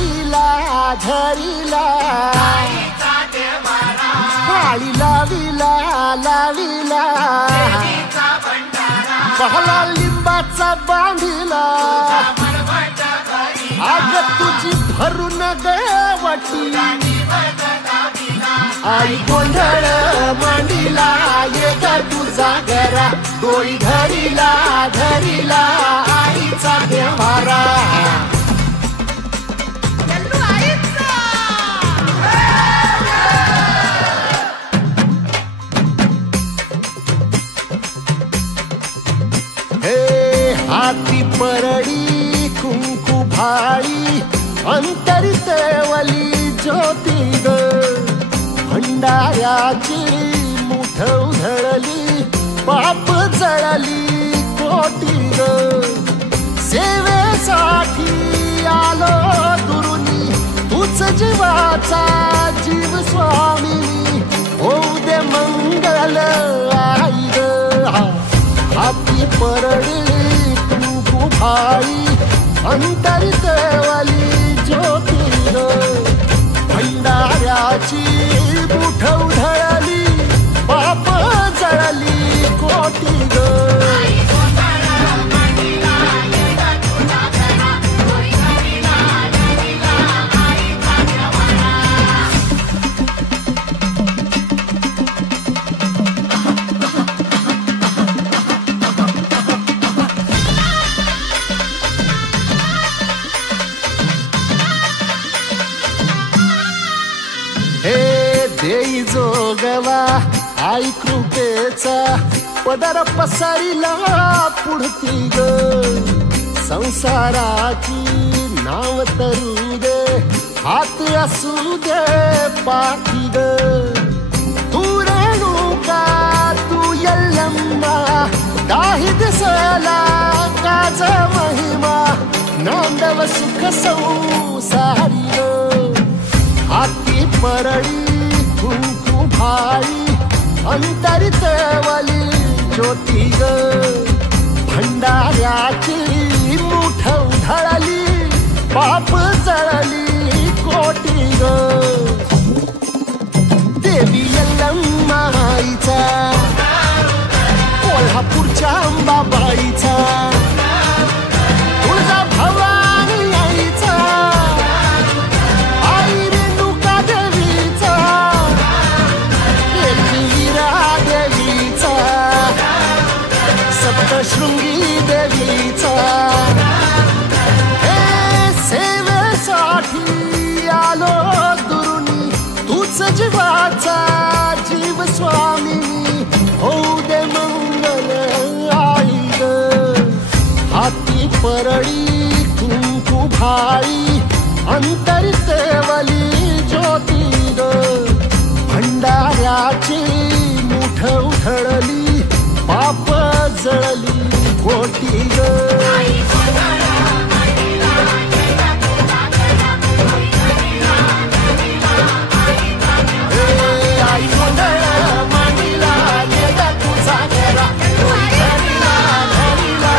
धरिला धरिला काळी लाविला लाविला पहला लिंबाचा बांधिला आग तुझी भरून गवटी आई गोंधळ मांडिला ये ग तुझा घरा डोळी धरिला धरिला आईचा देवारा हे हाती परडी कुंकू भाळी अंतरितवली ज्योती ग भंडाऱ्याची मुठ उधळली पाप जळली कोटी ग सेवेसाठी आलो दुरुनी तूच जीवाचा जीव स्वामी होऊ दे मंगल आई ग हाती परडी कुंकू भाळी अंतरितवली ज्योती ग भंडाऱ्याची मुठ उधळली पाप जळली कोटी ग देई जोगवा आई कृपेचा पदर पसरिला पुढती ग संसाराची नाव तरू दे हात असू दे पाठी ग तू रेणुका तू यल्लम्मा काही दिसला काज महिमा नांदव सुख संसारी ग हाती परडी कुंकू भाळी अंतरितवली ज्योती ग भंडाऱ्याची मुठ उधळली पाप जळली कोटी ग देवी यल्लम्मा आईचा कोल्हापूरच्या अंबाबाईचा तुळजा भवानी आईचा सप्तशृंगी देवीचा हे सेवेसाठी आलो दुरुनी तूच जीवाचा जीव स्वामी होऊ दे मंगल आई ग हाती परडी कुंकू भाळी अंतरितवली ज्योती ग भंडाऱ्याची मुठ उधळली पाप जळली कोटी ग आई गोंधळ मांडिला ये ग तुझा घरा धरिला धरिला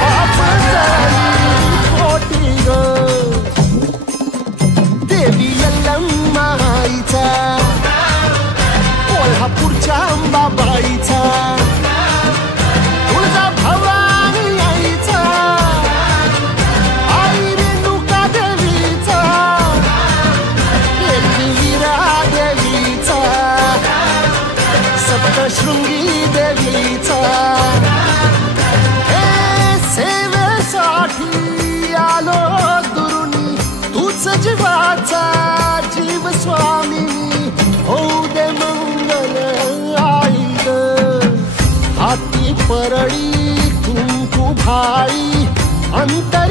पाप जळली कोटी ग देवी यल्लम्मा आईचा कोल्हापूरच्या अंबाबाईचा तुळजा भवानी आईचा आई रेणुका देवीचा एकविरा देवीचा सप्तशृंगी देवीचा हे सेवेसाठी आलो दुरुनी तूच जीवाचा जीव स्वामी होऊ दे मंगल आई ग हाती परडी कुंकू भाळी अंतर